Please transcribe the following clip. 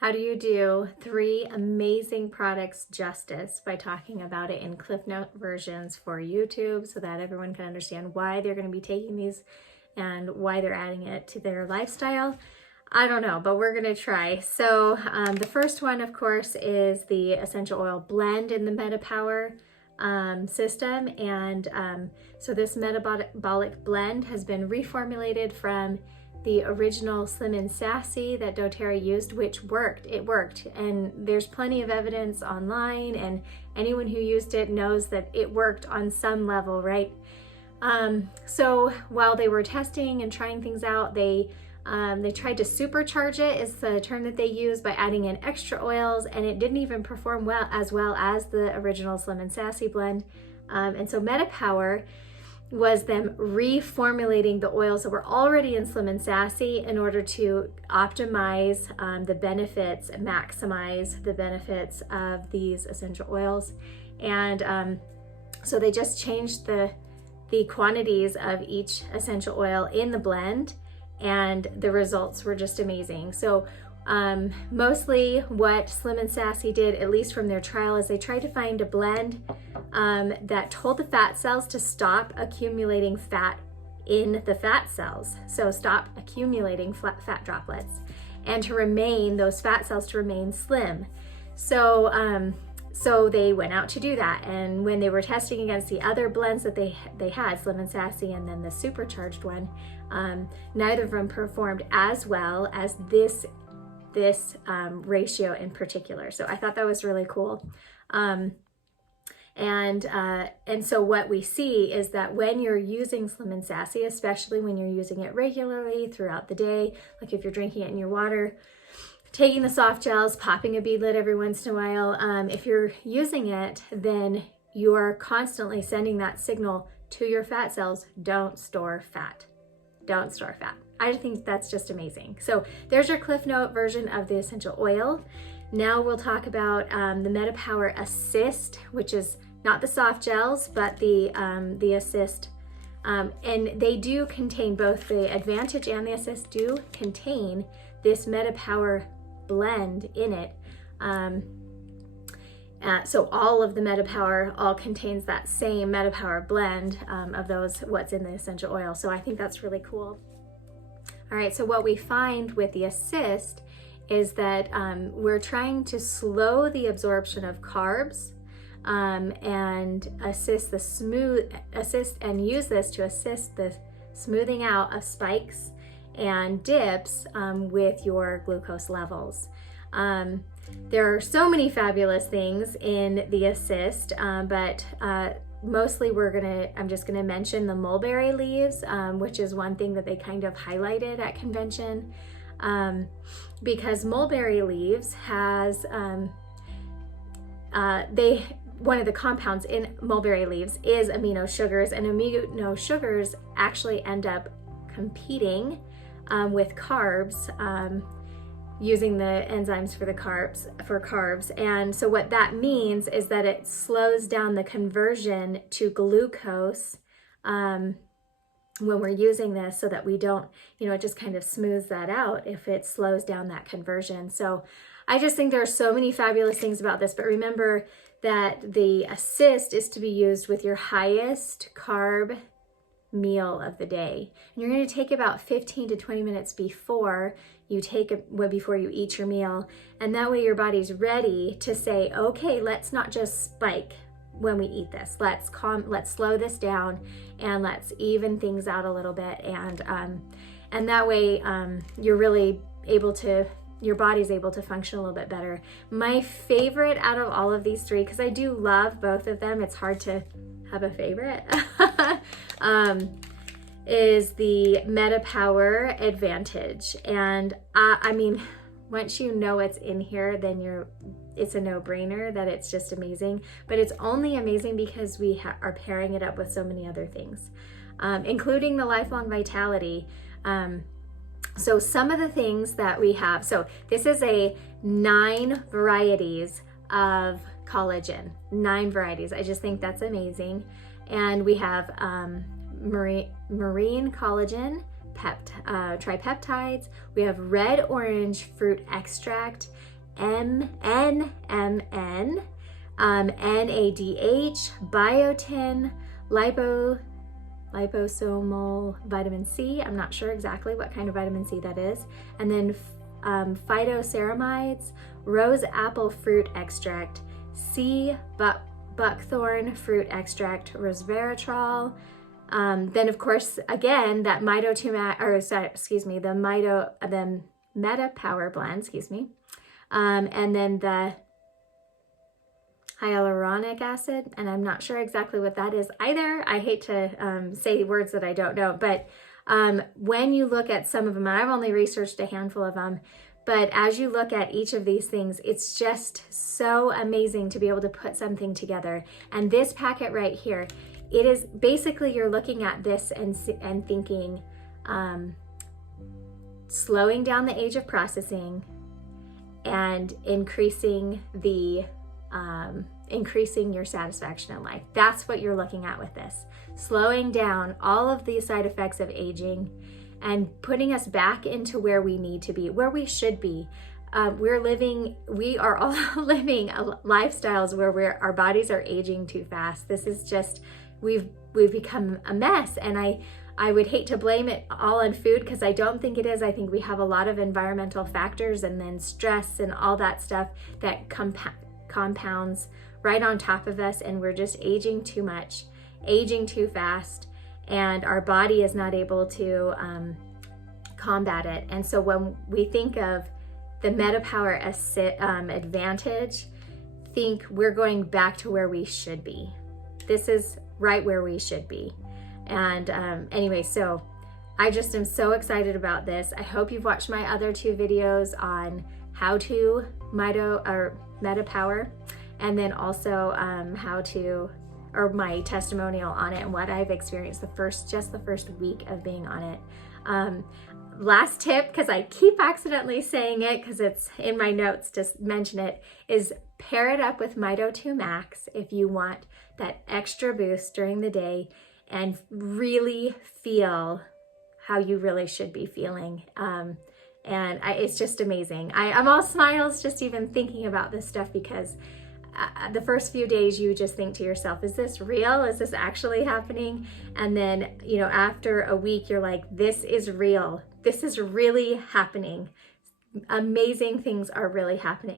How do you do 3 amazing products justice by talking about it in Cliff Note versions for YouTube so that everyone can understand why they're going to be taking these and why they're adding it to their lifestyle? I don't know, but we're going to try. So the first one, of course, is the essential oil blend in the MetaPWR system. And so this metabolic blend has been reformulated from the original Slim and Sassy that doTERRA used, which worked. It worked, and there's plenty of evidence online, and anyone who used it knows that it worked on some level, right? So while they were testing and trying things out, they tried to supercharge it, is the term that they use, by adding in extra oils, and it didn't even perform well as the original Slim and Sassy blend. And so MetaPWR was them reformulating the oils that were already in Slim and Sassy in order to optimize the benefits, maximize the benefits of these essential oils. And so they just changed the quantities of each essential oil in the blend, and the results were just amazing. So mostly what Slim and Sassy did, at least from their trial, is they tried to find a blend that told the fat cells to stop accumulating fat in the fat cells. So stop accumulating fat droplets, and to remain, those fat cells to remain slim. So so they went out to do that, and when they were testing against the other blends that they had, Slim and Sassy and then the supercharged one, neither of them performed as well as this ratio in particular. So I thought that was really cool. And so what we see is that when you're using Slim and Sassy, especially when you're using it regularly throughout the day, like if you're drinking it in your water, taking the soft gels, popping a beadlet every once in a while, if you're using it, then you are constantly sending that signal to your fat cells: don't store fat. Don't store fat. I think that's just amazing. So there's your Cliff Note version of the essential oil. Now we'll talk about the MetaPWR Assist, which is not the soft gels, but the Assist. And they do contain, both the Advantage and the Assist do contain this MetaPWR blend in it. So all of the MetaPWR all contains that same MetaPWR blend of those, what's in the essential oil. So I think that's really cool. All right, so what we find with the Assist is that we're trying to slow the absorption of carbs and assist and use this to assist the smoothing out of spikes and dips with your glucose levels. There are so many fabulous things in the Assist, but mostly I'm just gonna mention the mulberry leaves, which is one thing that they kind of highlighted at convention, because mulberry leaves has, one of the compounds in mulberry leaves is amino sugars, and amino sugars actually end up competing with carbs, using the enzymes for carbs. And so what that means is that it slows down the conversion to glucose when we're using this, so that we don't, it just kind of smooths that out if it slows down that conversion. So I just think there are so many fabulous things about this, but remember that the Assist is to be used with your highest carb meal of the day. And you're going to take about 15 to 20 minutes before you eat your meal, and that way your body's ready to say, okay, let's not just spike when we eat this. Let's slow this down, and let's even things out a little bit, and that way you're really able to, your body's able to function a little bit better. My favorite out of all of these 3, because I do love both of them, it's hard to have a favorite, is the MetaPWR Advantage. And I mean, once you know it's in here, then it's a no-brainer that it's just amazing. But it's only amazing because we are pairing it up with so many other things, including the Lifelong Vitality. So some of the things that we have, so this is 9 varieties of collagen, 9 varieties. I just think that's amazing. And we have marine collagen, tripeptides. We have red orange fruit extract, NMN, NADH, biotin, liposomal vitamin C. I'm not sure exactly what kind of vitamin C that is. And then phytoceramides, rose apple fruit extract, buckthorn fruit extract, resveratrol. Then of course, again, that the MetaPWR blend, and then the hyaluronic acid, and I'm not sure exactly what that is either. I hate to say words that I don't know, but when you look at some of them, and I've only researched a handful of them, but as you look at each of these things, it's just so amazing to be able to put something together. And this packet right here, it is basically, you're looking at this and thinking, slowing down the age of processing and increasing your satisfaction in life. That's what you're looking at with this. Slowing down all of the side effects of aging and putting us back into where we need to be, where we should be. We are all living lifestyles where our bodies are aging too fast. This is just, we've become a mess. And I would hate to blame it all on food, because I don't think it is. I think we have a lot of environmental factors and then stress and all that stuff that compounds right on top of us, and we're just aging too much, aging too fast, and our body is not able to combat it. And so when we think of the MetaPWR advantage, think we're going back to where we should be. This is right where we should be. And anyway, so I just am so excited about this. I hope you've watched my other 2 videos on how to MetaPWR, and then also my testimonial on it and what I've experienced the first week of being on it. Last tip, because I keep accidentally saying it because it's in my notes to mention it, is pair it up with Mito 2 Max if you want that extra boost during the day and really feel how you really should be feeling. It's just amazing. I'm all smiles just even thinking about this stuff, because the first few days you just think to yourself, is this real? Is this actually happening? And then, after a week, you're like, this is real. This is really happening. Amazing things are really happening.